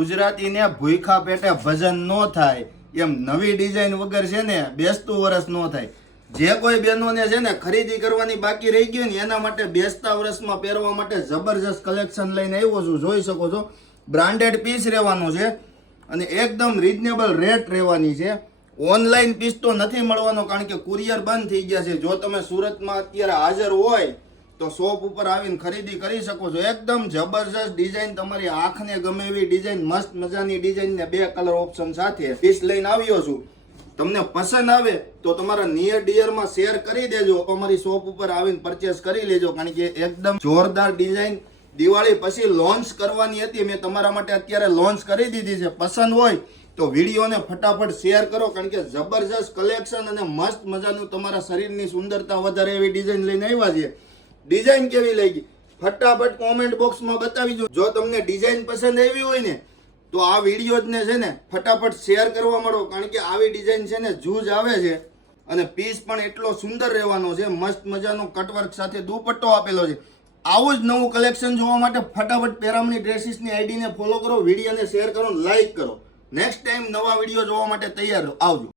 ગુજરાતીને ભૂખા પેટે ભજન નો થાય એમ નવી ડિઝાઇન વગર છે ને બેસતું વર્ષ નો થાય. જે કોઈ બહેનોને છે ને ખરીદી કરવાની બાકી રહી ગયું ને એના માટે બેસતા વર્ષમાં પહેરવા માટે જબરજસ્ત કલેક્શન લઈને આવ્યો છું. જોઈ શકો છો બ્રાન્ડેડ પીસ રહેવાનું છે અને એકદમ રીઝનેબલ રેટ રહેવાની છે. ઓનલાઈન પીસ તો નથી મળવાનો કારણ કે કુરિયર બંધ થઈ ગયા છે. જો તમે સુરતમાં અત્યારે હાજર હોય તો શોપ ઉપર આવીને ખરીદી કરી શકો છો. એકદમ જબરજસ્ત ડિઝાઇન, તમારી આંખને ગમે એવી ડિઝાઇન, મસ્ત મજાની ડિઝાઇન ને 2 કલર ઓપ્શન સાથે પીસ લઈને આવ્યો છું. તમને પસંદ આવે તો તમારા નિયર ડિયર માં શેર કરી દેજો. અમારી શોપ ઉપર આવીને પરચેસ કરી લેજો કારણ કે એકદમ જોરદાર ડિઝાઇન દિવાળી પછી લોન્ચ કરવાની હતી. મેં તમારા માટે અત્યારે લોન્ચ કરી દીધી છે. પસંદ હોય તો વિડીયોને ફટાફટ શેર કરો કારણ કે જબરજસ્ત કલેક્શન અને મસ્ત મજાનું તમારા શરીરની સુંદરતા વધારે એવી ડિઝાઇન લઈને આવ્યા છે. ડિઝાઇન કેવી લાગી ફટાફટ કોમેન્ટ બોક્સમાં બતાવીજો. જો તમને ડિઝાઇન પસંદ આવી હોય ને તો આ વિડીયો ને છે ને ફટાફટ શેર કરવા માંડો કારણ કે આવી ડિઝાઇન છે ને જૂજ આવે છે અને પીસ પણ એટલો સુંદર રહેવાનો છે. મસ્ત મજાનો કટવર્ક સાથે દુપટ્ટો આપેલો છે. આવું જ નવું કલેક્શન જોવા માટે ફટાફટ પેરામણી ડ્રેસીસની આઈડીને ફોલો કરો, વિડીયોને શેર કરો, લાઈક કરો. નેક્સ્ટ ટાઈમ નવા વિડીયો જોવા માટે તૈયાર રહો. આવજો.